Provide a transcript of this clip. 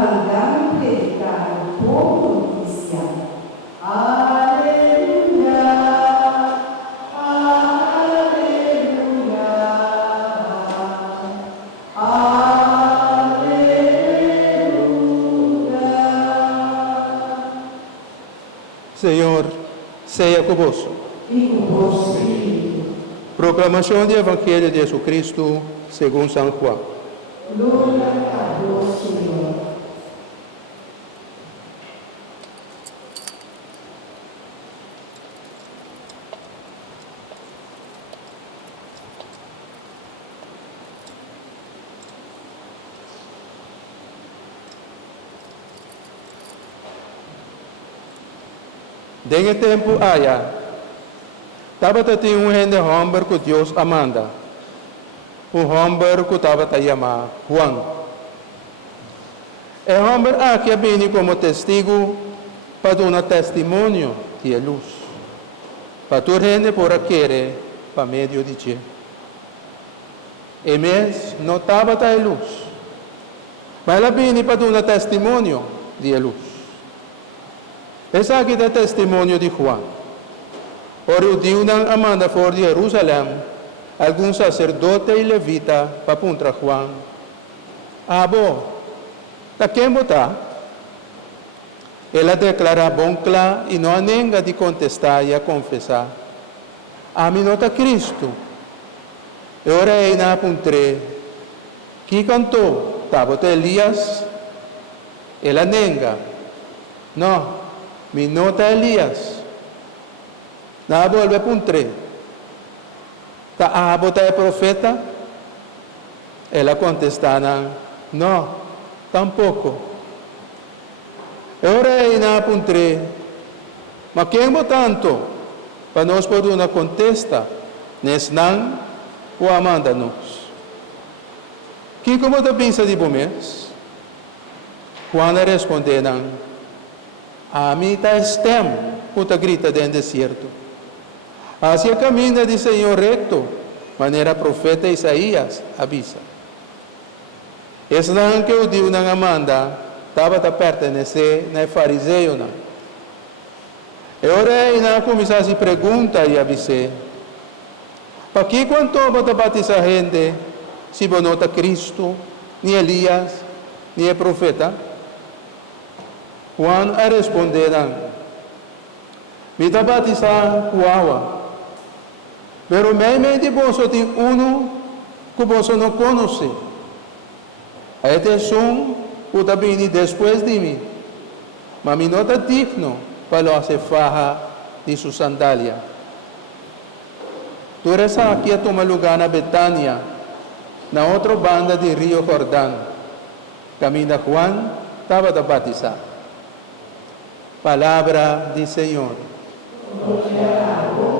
mandaron predicar boa notícia. Aleluia, aleluia, aleluia. Senhor, seja convosco. E com vosso Espírito. Proclamação do Evangelho de Jesus Cristo, segundo São João. Glória a vós, Senhor. Dengue tempo aya, estava tinha gente homem que Deus amanda. Homem que estava chamado Juan. É homem aqui vem como testigo para dar um testemunho de luz. Para toda gente por aquele para meio de dia. E mesmo não estava a luz. Mas ela vem para dar um testemunho de luz. Esse aqui é o testemunho de Juan. Ora, o dia da amanda for de Jerusalém, algum sacerdote e levita para contra Juan. Bom, da quem botar? Ela declara bom claro e não há ninguém de contestar e a confessar. A mim não está Cristo. E ora aí na apuntre, que cantou? Estava Elias, ela nega. Não. Mi nota Elias. Na volve puntre. Ta abota é profeta? Ela contestana, não, tampouco. Ora aí na puntre. Mas quem tanto? Para nós poder uma contesta, nes não o amanda-nos. Que como tu pensa de bomês? Quando responderam, a mim está estem, puta grita dentro do deserto. Assim caminha de Senhor reto, maneira profeta Isaías avisa. Esse não que o Deus não amanda, estava a pertencer ao fariseu. Não. E ora aí não começar a se perguntar e avisar. Para que quanto você batiza a gente, se você não está Cristo, nem Elias, nem é profeta? Juan a responderam, me está batizando com água, pero meio de você tem que você não conhece. Este som pode vir depois de mim, mas me não está digno para fazer farra de sua sandália. Tu eres aqui a tomar lugar na Betânia, na outra banda de Rio Jordão. Caminha Juan, estava a batizar. Palavra do Senhor. Glória a vós.